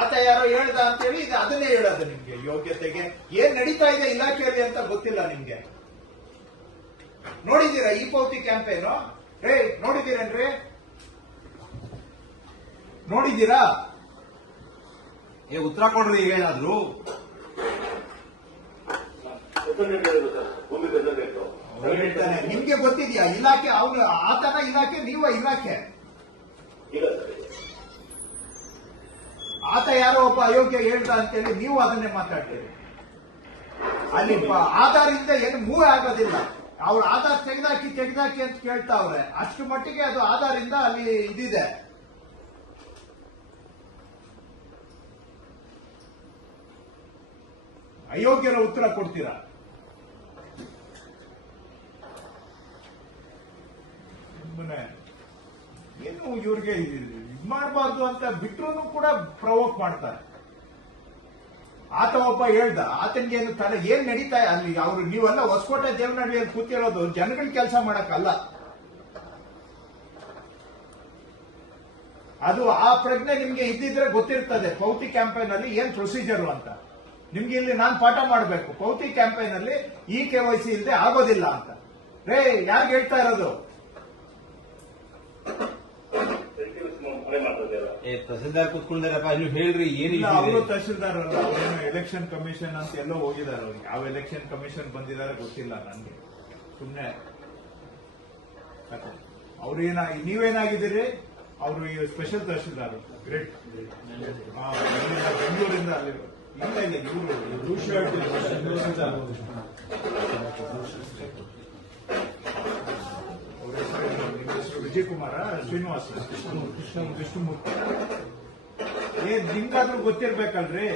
ಆತ ಯಾರೋ ಹೇಳ್ದ ಅಂತೇಳಿ ಇದು ಅದನ್ನೇ ಹೇಳೋದು ನಿಮ್ಗೆ ಯೋಗ್ಯತೆಗೆ ಏನ್ ನಡೀತಾ ಇದೆ ಇಲಾಖೆಯಲ್ಲಿ ಅಂತ ಗೊತ್ತಿಲ್ಲ ನಿಮ್ಗೆ ನೋಡಿದ್ದೀರಾ ಈ ಪೌತಿ ಕ್ಯಾಂಪೇನ್ ರೇ ನೋಡಿದ್ದೀರೇನ್ರಿ ನೋಡಿದ್ದೀರಾ ಏ ಉತ್ತರ ಕೊಡ್ರಿ ಈಗ ಏನಾದ್ರು ನಿಮ್ಗೆ ಗೊತ್ತಿದ್ಯಾ ಇಲಾಖೆ ಅವನು ಆತನ ಇಲಾಖೆ ನೀವ ಇಲಾಖೆ ಆತ ಯಾರೋ ಒಬ್ಬ ಅಯೋಗ್ಯ ಹೇಳ್ದ ಅಂತೇಳಿ ನೀವು ಅದನ್ನೇ ಮಾತಾಡ್ತೀರಿ ಅಲ್ಲಿ ಆಧಾರಿಂದ ಏನು ಮೂವ್ ಆಗೋದಿಲ್ಲ ಅವ್ರು ಆಧಾರ್ ತೆಗೆದಾಕಿ ತೆಗೆದಾಕಿ ಅಂತ ಅವ್ರೆ ಅಷ್ಟು ಮಟ್ಟಿಗೆ ಅದು ಆಧಾರಿಂದ ಅಲ್ಲಿ ಇದಿದೆ ಅಯೋಗ್ಯರ ಉತ್ತರ ಕೊಡ್ತೀರಾ ಸುಮ್ಮನೆ ಏನು ಇವ್ರಿಗೆ ಮಾಡಬಾರ್ದು ಅಂತ ಬಿಟ್ಟರು ಕೂಡ ಪ್ರವೋಕ್ ಮಾಡ್ತಾರೆ ಆತ ಒಬ್ಬ ಹೇಳ್ದ ಆತನಿಗೆ ಏನು ತಲೆ ಏನ್ ನಡೀತಾ ಅಲ್ಲಿ ಅವ್ರು ನೀವೆಲ್ಲ ಹೊಸಕೋಟೆ ಅಂತ ಕೂತಿರೋದು ಜನಗಳ ಕೆಲಸ ಮಾಡಕ್ಕಲ್ಲ ಅದು ಆ ಪ್ರಜ್ಞೆ ನಿಮ್ಗೆ ಇದ್ದಿದ್ರೆ ಗೊತ್ತಿರ್ತದೆ ಪೌತಿ ಕ್ಯಾಂಪೇನ್ ಅಲ್ಲಿ ಏನ್ ಪ್ರೊಸೀಜರ್ ಅಂತ ನಿಮ್ಗೆ ಇಲ್ಲಿ ನಾನು ಪಾಠ ಮಾಡಬೇಕು ಪೌತಿ ಕ್ಯಾಂಪೇನ್ ಅಲ್ಲಿ ಈ ಕೆ ವೈ ಸಿ ಇಲ್ಲದೆ ಆಗೋದಿಲ್ಲ ಅಂತ ರೇ ಯಾರು ಹೇಳ್ತಾ ಇರೋದು ತಹಸೀಲ್ದಾರ್ ಕುತ್ಕೊಂಡಿರಪ್ಪ ನೀವು ಹೇಳ್ರಿ ಏನ್ ಇಲ್ಲ ಅವರು ತಹಸೀಲ್ದಾರ್ ಅಲ್ಲ ಏನು ಎಲೆಕ್ಷನ್ ಕಮಿಷನ್ ಅಂತ ಎಲ್ಲೋ ಹೋಗಿದ್ದಾರೆ ಅವ್ರಿಗೆ ಯಾವ ಎಲೆಕ್ಷನ್ ಕಮಿಷನ್ ಬಂದಿದ್ದಾರೆ ಗೊತ್ತಿಲ್ಲ ನನಗೆ ಸುಮ್ಮನೆ ಏನ ನೀವೇನಾಗಿದ್ದೀರಿ ಅವರು ಈ ಸ್ಪೆಷಲ್ ತಹಸೀಲ್ದಾರ್ ಗ್ರೇಟ್ ಬೆಂಗಳೂರಿಂದ ಅಲ್ಲಿ ಇಲ್ಲ ಇಲ್ಲ ಇವರು ವಿಜಯಕುಮಾರ ಶ್ರೀನಿವಾಸ ವಿಷ್ಣುಮೂರ್ತಿ ಏ ನಿಮ್ಗಾದ್ರೂ ಗೊತ್ತಿರ್ಬೇಕಲ್ರಿ